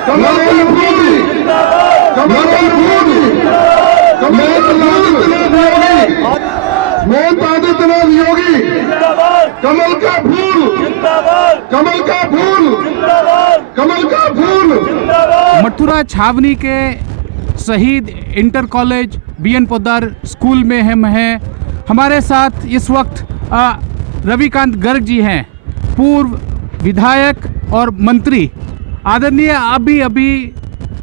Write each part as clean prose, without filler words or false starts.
नरेंद्र मोदी, नरेंद्र मोदी, मोदी आदित्यनाथ योगी, कमल का फूल, कमल का फूल, कमल का फूल। मथुरा छावनी के शहीद inter college BN Poddar school में हम हैं। हमारे साथ इस वक्त रविकांत गर्ग जी हैं, पूर्व विधायक और मंत्री। आदरणीय, अभी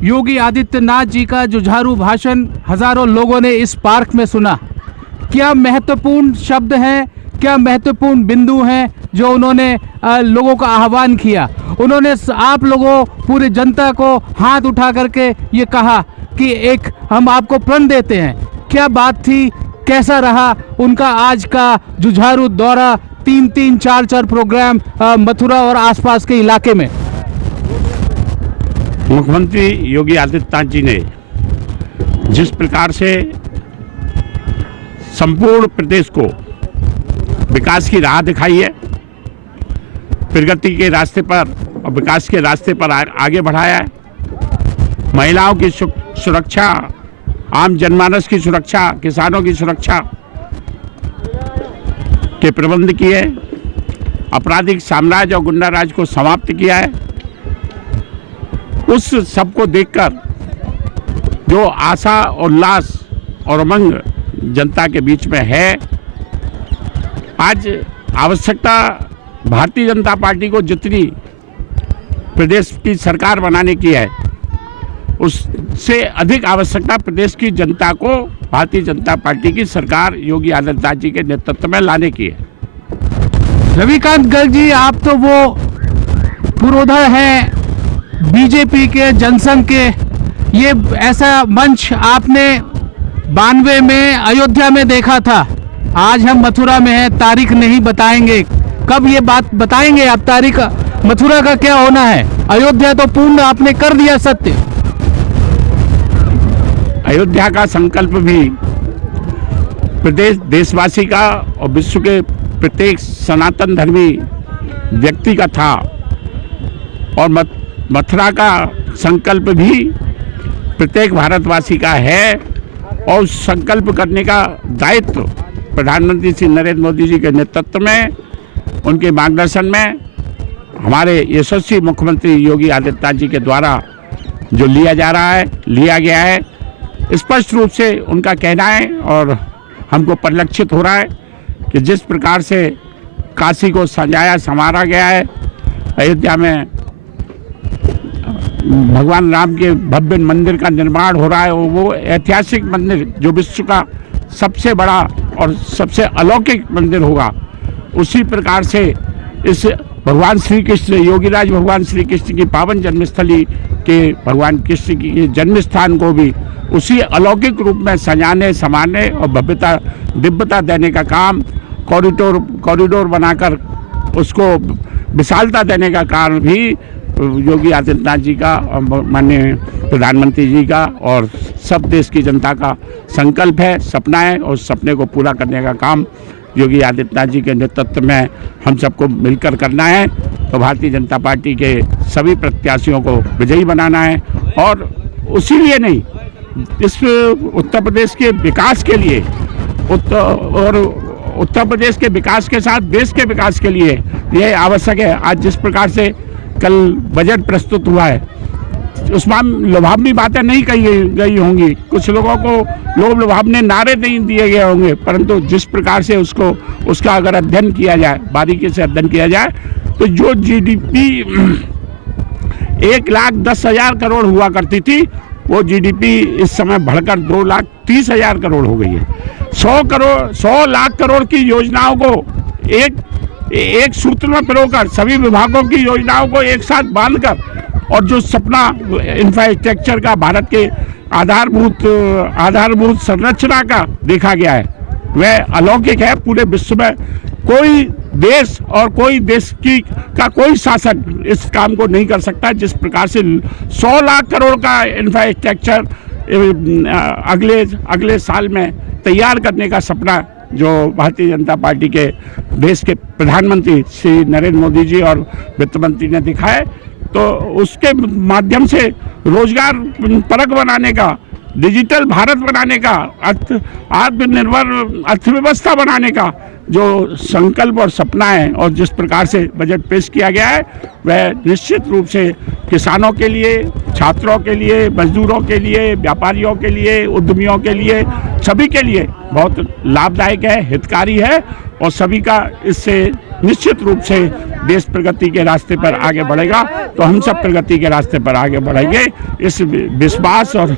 योगी आदित्यनाथ जी का जुझारू भाषण हजारों लोगों ने इस पार्क में सुना। क्या महत्वपूर्ण शब्द हैं, क्या महत्वपूर्ण बिंदु हैं जो उन्होंने लोगों का आह्वान किया। उन्होंने आप लोगों, पूरी जनता को हाथ उठा करके ये कहा कि एक हम आपको प्रण देते हैं। क्या बात थी, कैसा रहा उनका आज का जुझारू दौरा, 3-3, 4-4 प्रोग्राम मथुरा और आसपास के इलाके में। मुख्यमंत्री योगी आदित्यनाथ जी ने जिस प्रकार से संपूर्ण प्रदेश को विकास की राह दिखाई है, प्रगति के रास्ते पर और विकास के रास्ते पर आगे बढ़ाया है, महिलाओं की सुरक्षा, आम जनमानस की सुरक्षा, किसानों की सुरक्षा के प्रबंध किए, आपराधिक साम्राज्य और गुंडा राज को समाप्त किया है। उस सब को देखकर जो आशा, उल्लास और उमंग जनता के बीच में है, आज आवश्यकता भारतीय जनता पार्टी को जितनी प्रदेश की सरकार बनाने की है, उससे अधिक आवश्यकता प्रदेश की जनता को भारतीय जनता पार्टी की सरकार योगी आदित्यनाथ जी के नेतृत्व में लाने की है। रविकांत गर्ग जी, आप तो वो पुरोधा हैं बीजेपी के, जनसंघ के। ये ऐसा मंच आपने 92 में अयोध्या में देखा था। आज हम मथुरा में हैं, तारीख नहीं बताएंगे, कब ये बात बताएंगे आप तारीख, मथुरा का क्या होना है। अयोध्या तो पूर्ण आपने कर दिया सत्य। अयोध्या का संकल्प भी प्रदेश देशवासी का और विश्व के प्रत्येक सनातन धर्मी व्यक्ति का था, और मथुरा का संकल्प भी प्रत्येक भारतवासी का है। और उस संकल्प करने का दायित्व प्रधानमंत्री श्री नरेंद्र मोदी जी के नेतृत्व में, उनके मार्गदर्शन में हमारे यशस्वी मुख्यमंत्री योगी आदित्यनाथ जी के द्वारा जो लिया गया है, स्पष्ट रूप से उनका कहना है और हमको परिलक्षित हो रहा है कि जिस प्रकार से काशी को सजाया संवारा गया है, अयोध्या में भगवान राम के भव्य मंदिर का निर्माण हो रहा है, वो ऐतिहासिक मंदिर जो विश्व का सबसे बड़ा और सबसे अलौकिक मंदिर होगा, उसी प्रकार से इस भगवान श्री कृष्ण, योगीराज भगवान श्री कृष्ण की पावन जन्मस्थली के भगवान कृष्ण की जन्म स्थान को भी उसी अलौकिक रूप में सजाने, संवारने और भव्यता, दिव्यता देने का काम, कॉरिडोर बनाकर उसको विशालता देने का कारण भी योगी आदित्यनाथ जी का और माननीय प्रधानमंत्री जी का और सब देश की जनता का संकल्प है, सपना है, और सपने को पूरा करने का काम योगी आदित्यनाथ जी के नेतृत्व में हम सबको मिलकर करना है। तो भारतीय जनता पार्टी के सभी प्रत्याशियों को विजयी बनाना है, और उसीलिए नहीं, इस उत्तर प्रदेश के विकास के लिए उत्तर प्रदेश के विकास के साथ देश के विकास के लिए यह आवश्यक है। आज जिस प्रकार से कल बजट प्रस्तुत हुआ है, उसमें लुभावनी बातें नहीं कही गई होंगी, कुछ लोगों को लोभ लुभावने नारे नहीं दिए गए होंगे, परंतु जिस प्रकार से उसका अगर अध्ययन किया जाए, बारीकी से अध्ययन किया जाए, तो जो जीडीपी 1,10,000 करोड़ हुआ करती थी, वो जीडीपी इस समय बढ़कर 2,30,000 करोड़ हो गई है। 100 लाख करोड़ की योजनाओं को एक सूत्र में पिरोकर, सभी विभागों की योजनाओं को एक साथ बांधकर, और जो सपना इंफ्रास्ट्रक्चर का भारत के आधारभूत संरचना का देखा गया है, वह अलौकिक है। पूरे विश्व में कोई देश और कोई देश का कोई शासन इस काम को नहीं कर सकता, जिस प्रकार से 100 लाख करोड़ का इंफ्रास्ट्रक्चर अगले साल में तैयार करने का सपना जो भारतीय जनता पार्टी के देश के प्रधानमंत्री श्री नरेंद्र मोदी जी और वित्त मंत्री ने दिखाया, तो उसके माध्यम से रोजगार परक बनाने का, डिजिटल भारत बनाने का, आत्मनिर्भर अर्थव्यवस्था बनाने का जो संकल्प और सपना है और जिस प्रकार से बजट पेश किया गया है, वह निश्चित रूप से किसानों के लिए, छात्रों के लिए, मजदूरों के लिए, व्यापारियों के लिए, उद्यमियों के लिए, सभी के लिए बहुत लाभदायक है, हितकारी है और सभी का इससे निश्चित रूप से देश प्रगति के रास्ते पर आगे बढ़ेगा। तो हम सब प्रगति के रास्ते पर आगे बढ़ेंगे। इस विश्वास और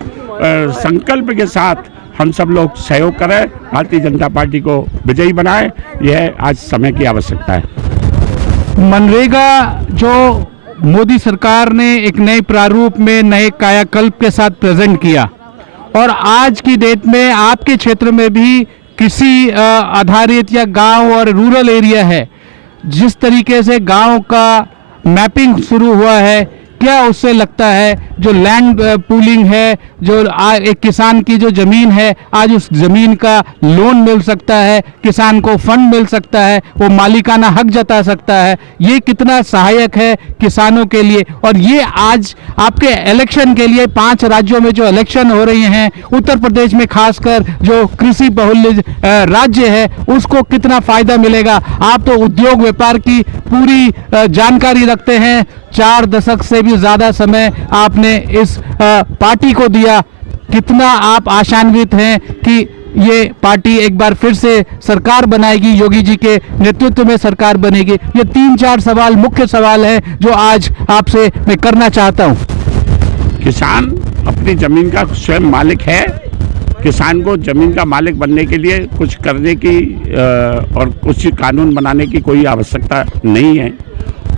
संकल्प के साथ हम सब लोग सहयोग करें, भारतीय जनता पार्टी को विजयी बनाएं, यह आज समय की आवश्यकता है। मनरेगा जो मोदी सरकार ने एक नए प्रारूप में, नए कायाकल्प के साथ प्रेजेंट किया और आज की डेट में आपके क्षेत्र में भी कृषि आधारित या गांव और रूरल एरिया है, जिस तरीके से गांव का मैपिंग शुरू हुआ है, क्या उससे लगता है जो लैंड पूलिंग है, जो एक किसान की जो ज़मीन है, आज उस ज़मीन का लोन मिल सकता है, किसान को फंड मिल सकता है, वो मालिकाना हक जता सकता है, ये कितना सहायक है किसानों के लिए। और ये आज आपके इलेक्शन के लिए 5 राज्यों में जो इलेक्शन हो रहे हैं, उत्तर प्रदेश में खासकर जो कृषि बहुल राज्य है, उसको कितना फ़ायदा मिलेगा। आप तो उद्योग व्यापार की पूरी जानकारी रखते हैं, 4 दशक से भी ज़्यादा समय आपने इस पार्टी को दिया। कितना आप आशान्वित हैं कि ये पार्टी एक बार फिर से सरकार बनाएगी, योगी जी के नेतृत्व में सरकार बनेगी? ये 3-4 सवाल, मुख्य सवाल हैं जो आज आपसे मैं करना चाहता हूँ। किसान अपनी जमीन का स्वयं मालिक है। किसान को जमीन का मालिक बनने के लिए कुछ करने की और कुछ कानून बनाने की कोई आवश्यकता नहीं है।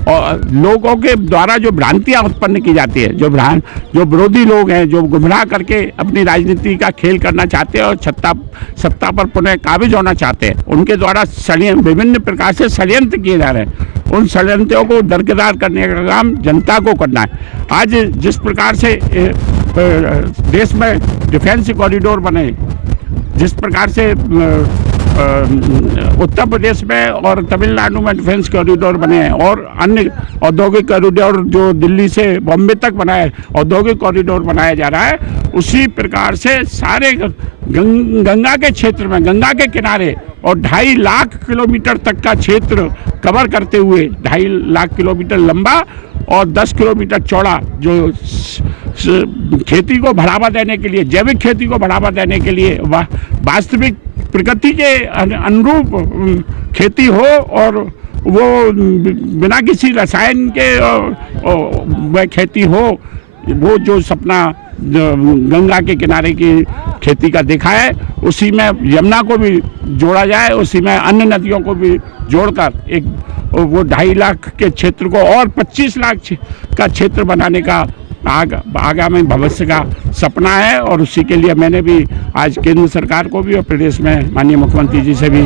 और लोगों के द्वारा जो भ्रांतियां उत्पन्न की जाती है, जो विरोधी लोग हैं, जो गुमराह करके अपनी राजनीति का खेल करना चाहते हैं और सत्ता पर पुनः काबिज होना चाहते हैं, उनके द्वारा विभिन्न प्रकार से षड्यंत्र किए जा रहे हैं। उन षड्यंत्रों को दरकिनार करने का काम जनता को करना है। आज जिस प्रकार से देश में डिफेंस कॉरिडोर बने, जिस प्रकार से उत्तर प्रदेश में और तमिलनाडु में डिफेंस कॉरिडोर बने हैं और अन्य औद्योगिक कॉरिडोर जो दिल्ली से बॉम्बे तक बनाए औद्योगिक कॉरिडोर बनाया जा रहा है, उसी प्रकार से सारे गंगा के क्षेत्र में, गंगा के किनारे और 2.5 लाख किलोमीटर तक का क्षेत्र कवर करते हुए 2.5 लाख किलोमीटर लंबा और 10 किलोमीटर चौड़ा जो खेती को बढ़ावा देने के लिए, जैविक खेती को बढ़ावा देने के लिए, वास्तविक प्रकृति के अनुरूप खेती हो और वो बिना किसी रसायन के वह खेती हो, वो जो सपना गंगा के किनारे की खेती का देखा है, उसी में यमुना को भी जोड़ा जाए, उसी में अन्य नदियों को भी जोड़कर एक वो 2.5 लाख के क्षेत्र को और 25 लाख का क्षेत्र बनाने का आगामी भविष्य का सपना है। और उसी के लिए मैंने भी आज केंद्र सरकार को भी और प्रदेश में माननीय मुख्यमंत्री जी से भी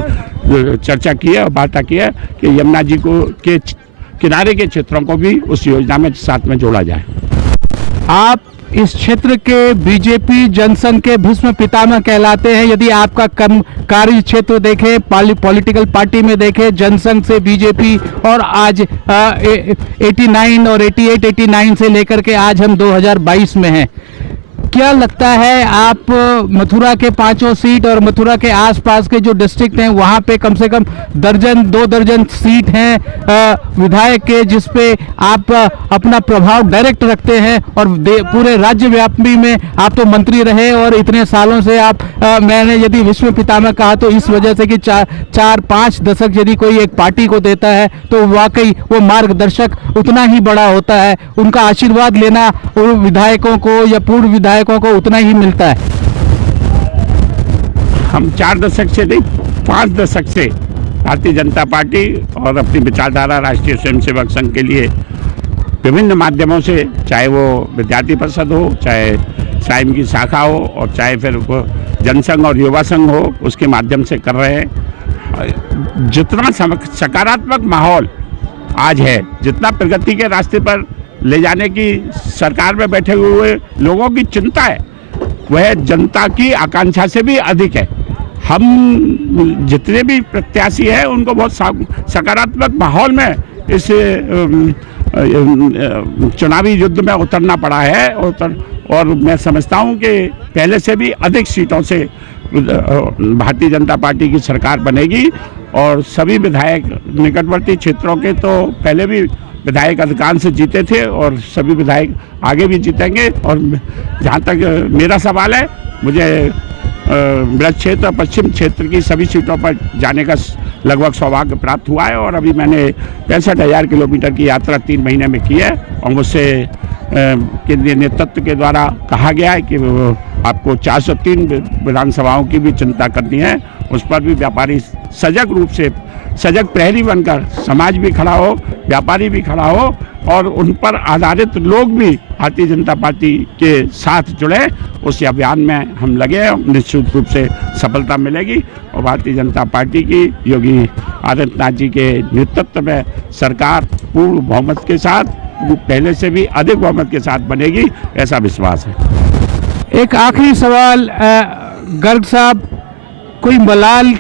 चर्चा की है और वार्ता की है कि यमुना जी को के किनारे के क्षेत्रों को भी उस योजना में साथ में जोड़ा जाए। आप इस क्षेत्र के बीजेपी जनसंघ के भीष्म पितामह कहलाते हैं। यदि आपका कार्य क्षेत्र देखें, पॉलिटिकल पार्टी में देखें, जनसंघ से बीजेपी और आज 89 और 88-89 से लेकर के आज हम 2022 में हैं, क्या लगता है आप मथुरा के 5 सीट और मथुरा के आसपास के जो डिस्ट्रिक्ट हैं वहाँ पे कम से कम 2 दर्जन सीट हैं विधायक के, जिस पे आप अपना प्रभाव डायरेक्ट रखते हैं और पूरे राज्य व्यापी में आप तो मंत्री रहे और इतने सालों से आप मैंने यदि विश्व पितामह कहा तो इस वजह से कि 4-5 दशक यदि कोई एक पार्टी को देता है तो वाकई वो मार्गदर्शक उतना ही बड़ा होता है, उनका आशीर्वाद लेना विधायकों को या पूर्व विधायकों को उतना ही मिलता है। हम 4 दशक से नहीं, 5 दशक से भारतीय जनता पार्टी और अपनी विचारधारा राष्ट्रीय स्वयंसेवक संघ के लिए विभिन्न माध्यमों से, चाहे वो विद्यार्थी परिषद हो, चाहे साइम की शाखा हो और चाहे फिर वो जनसंघ और युवा संघ हो, उसके माध्यम से कर रहे हैं। जितना सकारात्मक माहौल आज है, जितना प्रगति के रास्ते पर ले जाने की सरकार में बैठे हुए लोगों की चिंता है, वह जनता की आकांक्षा से भी अधिक है। हम जितने भी प्रत्याशी हैं उनको बहुत सकारात्मक माहौल में इस चुनावी युद्ध में उतरना पड़ा है। और मैं समझता हूं कि पहले से भी अधिक सीटों से भारतीय जनता पार्टी की सरकार बनेगी और सभी विधायक निकटवर्ती क्षेत्रों के तो पहले भी विधायक अधिकांश जीते थे और सभी विधायक आगे भी जीतेंगे। और जहां तक मेरा सवाल है, मुझे ब्रज क्षेत्र और पश्चिम क्षेत्र की सभी सीटों पर जाने का लगभग सौभाग्य प्राप्त हुआ है और अभी मैंने 65,000 किलोमीटर की यात्रा 3 महीने में की है और मुझसे केंद्रीय नेतृत्व के द्वारा कहा गया है कि आपको 403 विधानसभाओं की भी चिंता करनी है। उस पर भी व्यापारी सजग रूप से, सजग प्रहरी बनकर समाज भी खड़ा हो, व्यापारी भी खड़ा हो और उन पर आधारित लोग भी भारतीय जनता पार्टी के साथ जुड़े। उस अभियान में हम लगे हैं, निश्चित रूप से सफलता मिलेगी और भारतीय जनता पार्टी की योगी आदित्यनाथ जी के नेतृत्व में सरकार पूर्ण बहुमत के साथ, पहले से भी अधिक बहुमत के साथ बनेगी, ऐसा विश्वास है। एक आखिरी सवाल गर्ग साहब, कोई मलाल,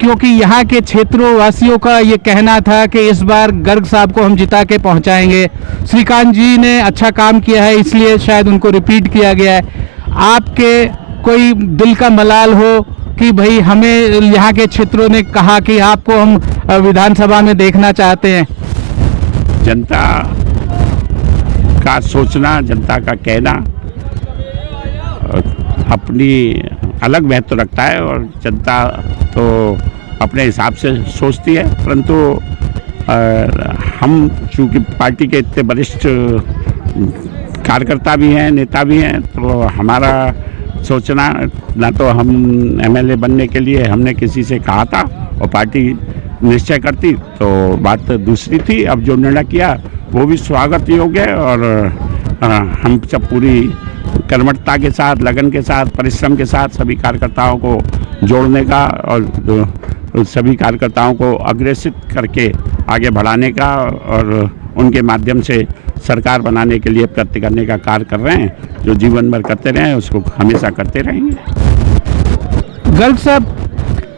क्योंकि यहाँ के क्षेत्रों वासियों का ये कहना था कि इस बार गर्ग साहब को हम जिता के पहुँचाएंगे, श्रीकांत जी ने अच्छा काम किया है इसलिए शायद उनको रिपीट किया गया है। आपके कोई दिल का मलाल हो कि भाई हमें यहाँ के क्षेत्रों ने कहा कि आपको हम विधानसभा में देखना चाहते हैं? जनता का सोचना, जनता का कहना अपनी अलग महत्व रखता है और जनता तो अपने हिसाब से सोचती है, परंतु हम चूँकि पार्टी के इतने वरिष्ठ कार्यकर्ता भी हैं, नेता भी हैं, तो हमारा सोचना, ना तो हम एमएलए बनने के लिए हमने किसी से कहा था और पार्टी निश्चय करती तो बात दूसरी थी। अब जो निर्णय किया वो भी स्वागत योग्य है और हम सब पूरी कर्मठता के साथ, लगन के साथ, परिश्रम के साथ सभी कार्यकर्ताओं को जोड़ने का और सभी कार्यकर्ताओं को अग्रेसित करके आगे बढ़ाने का और उनके माध्यम से सरकार बनाने के लिए प्रयत्न करने का कार्य कर रहे हैं। जो जीवन भर करते रहे उसको हमेशा करते रहेंगे। गर्ग साहब,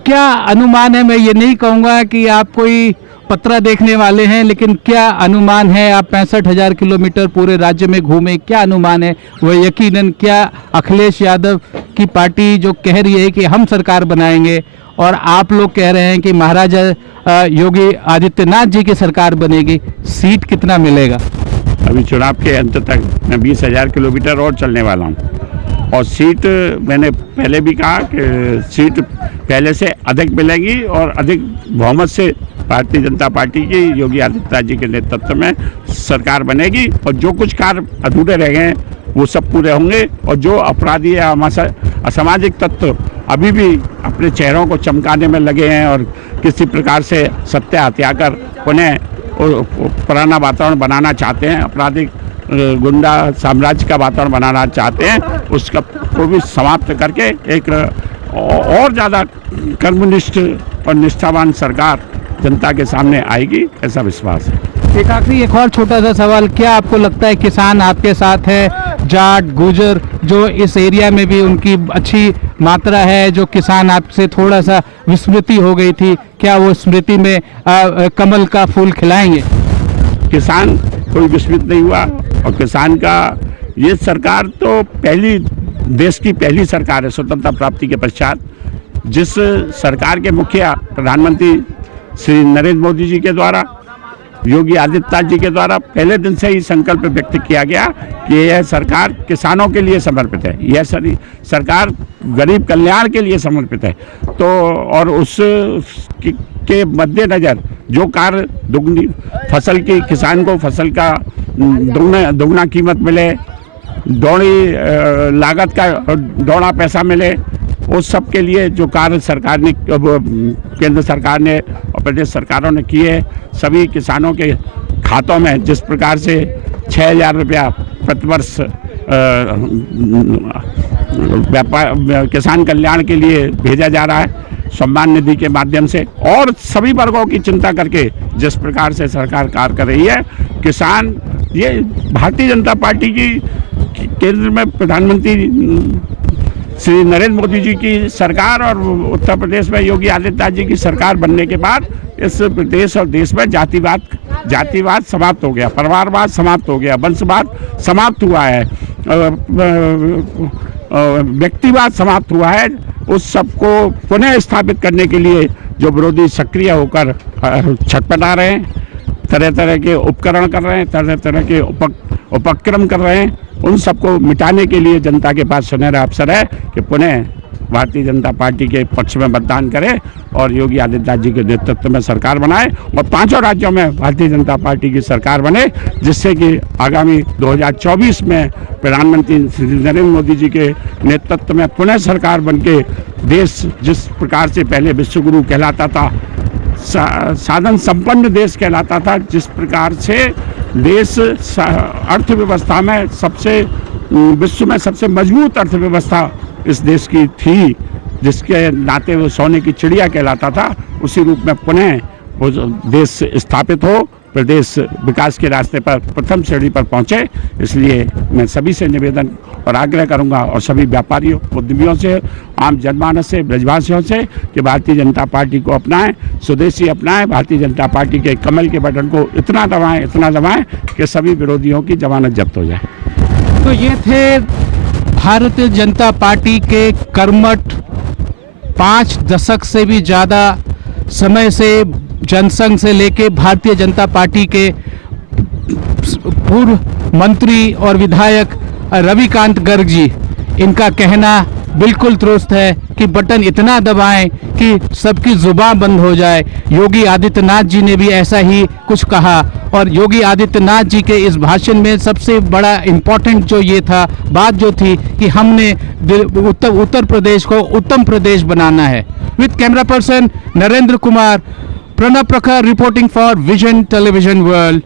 क्या अनुमान है, मैं ये नहीं कहूँगा कि आप कोई पत्रा देखने वाले हैं, लेकिन क्या अनुमान है, आप 65,000 किलोमीटर पूरे राज्य में घूमे, क्या अनुमान है वह यकीनन क्या अखिलेश यादव की पार्टी जो कह रही है कि हम सरकार बनाएंगे और आप लोग कह रहे हैं कि महाराजा योगी आदित्यनाथ जी की सरकार बनेगी, सीट कितना मिलेगा? अभी चुनाव के अंत तक मैं 20,000 किलोमीटर और चलने वाला हूँ और सीट मैंने पहले भी कहा कि सीट पहले से अधिक मिलेगी और अधिक बहुमत से भारतीय जनता पार्टी की योगी आदित्यनाथ जी के नेतृत्व में सरकार बनेगी और जो कुछ कार्य अधूरे रह गए हैं वो सब पूरे होंगे और जो अपराधी या असामाजिक तत्व अभी भी अपने चेहरों को चमकाने में लगे हैं और किसी प्रकार से सत्य हत्या कर पुनः पुराना वातावरण बनाना चाहते हैं, आपराधिक गुंडा साम्राज्य का वातावरण बनाना चाहते हैं, उसका को भी समाप्त करके एक और ज़्यादा कर्मनिष्ठ और निष्ठावान सरकार जनता के सामने आएगी, ऐसा विश्वास है। एक और छोटा सा सवाल, क्या आपको लगता है किसान आपके साथ है, जाट गुर्जर जो इस एरिया में भी उनकी अच्छी मात्रा है, जो किसान आपसे थोड़ा सा विस्मृति हो गई थी, क्या वो स्मृति में कमल का फूल खिलाएंगे? किसान कोई विस्मित नहीं हुआ और किसान का ये सरकार तो देश की पहली सरकार है स्वतंत्रता प्राप्ति के पश्चात, जिस सरकार के मुखिया प्रधानमंत्री श्री नरेंद्र मोदी जी के द्वारा, योगी आदित्यनाथ जी के द्वारा पहले दिन से ही संकल्प व्यक्त किया गया कि यह सरकार किसानों के लिए समर्पित है, यह सरकार गरीब कल्याण के लिए समर्पित है। तो और उस के मद्देनजर जो कार्य दुगनी फसल की, किसान को फसल का दुगना कीमत मिले, दौड़ी लागत का दौड़ा पैसा मिले, उस सब के लिए जो कार्य सरकार ने, केंद्र सरकार ने और प्रदेश सरकारों ने किए, सभी किसानों के खातों में जिस प्रकार से 6,000 रुपया प्रतिवर्ष किसान कल्याण के लिए भेजा जा रहा है सम्मान निधि के माध्यम से, और सभी वर्गों की चिंता करके जिस प्रकार से सरकार कार्य कर रही है, किसान, ये भारतीय जनता पार्टी की केंद्र में प्रधानमंत्री श्री नरेंद्र मोदी जी की सरकार और उत्तर प्रदेश में योगी आदित्यनाथ जी की सरकार बनने के बाद इस देश और देश में जातिवाद समाप्त हो गया, परिवारवाद समाप्त हो गया, वंशवाद समाप्त हुआ है, व्यक्तिवाद समाप्त हुआ है। उस सबको पुनः स्थापित करने के लिए जो विरोधी सक्रिय होकर छटपटा रहे हैं, तरह तरह के उपकरण कर रहे हैं, तरह तरह के उपक्रम कर रहे हैं, उन सबको मिटाने के लिए जनता के पास सुनहरा अवसर है कि पुनः भारतीय जनता पार्टी के पक्ष में मतदान करें और योगी आदित्यनाथ जी के नेतृत्व में सरकार बनाए और 5 राज्यों में भारतीय जनता पार्टी की सरकार बने, जिससे कि आगामी 2024 में प्रधानमंत्री नरेंद्र मोदी जी के नेतृत्व में पुनः सरकार बनके देश जिस प्रकार से पहले विश्वगुरु कहलाता था, साधन संपन्न देश कहलाता था, जिस प्रकार से देश अर्थव्यवस्था में विश्व में सबसे मजबूत अर्थव्यवस्था इस देश की थी, जिसके नाते वो सोने की चिड़िया कहलाता था, उसी रूप में पुनः वो देश स्थापित हो, प्रदेश विकास के रास्ते पर प्रथम श्रेणी पर पहुंचे। इसलिए मैं सभी से निवेदन और आग्रह करूंगा और सभी व्यापारियों, उद्यमियों से, आम जनमानस से, ब्रजवासियों से कि भारतीय जनता पार्टी को अपनाएं, स्वदेशी अपनाएं, भारतीय जनता पार्टी के कमल के बटन को इतना दबाएं कि सभी विरोधियों की जमानत जब्त हो जाए। तो ये थे भारतीय जनता पार्टी के कर्मठ 5 दशक से भी ज़्यादा समय से जनसंघ से लेके भारतीय जनता पार्टी के पूर्व मंत्री और विधायक रविकांत गर्ग जी। इनका कहना बिल्कुल दुरुस्त है कि बटन इतना दबाएं कि सबकी जुबान बंद हो जाए। योगी आदित्यनाथ जी ने भी ऐसा ही कुछ कहा और योगी आदित्यनाथ जी के इस भाषण में सबसे बड़ा इम्पोर्टेंट जो ये था, बात जो थी कि हमने उत्तर प्रदेश को उत्तम प्रदेश बनाना है। With camera person Narendra Kumar, Pranab Prakhar reporting for vision television world.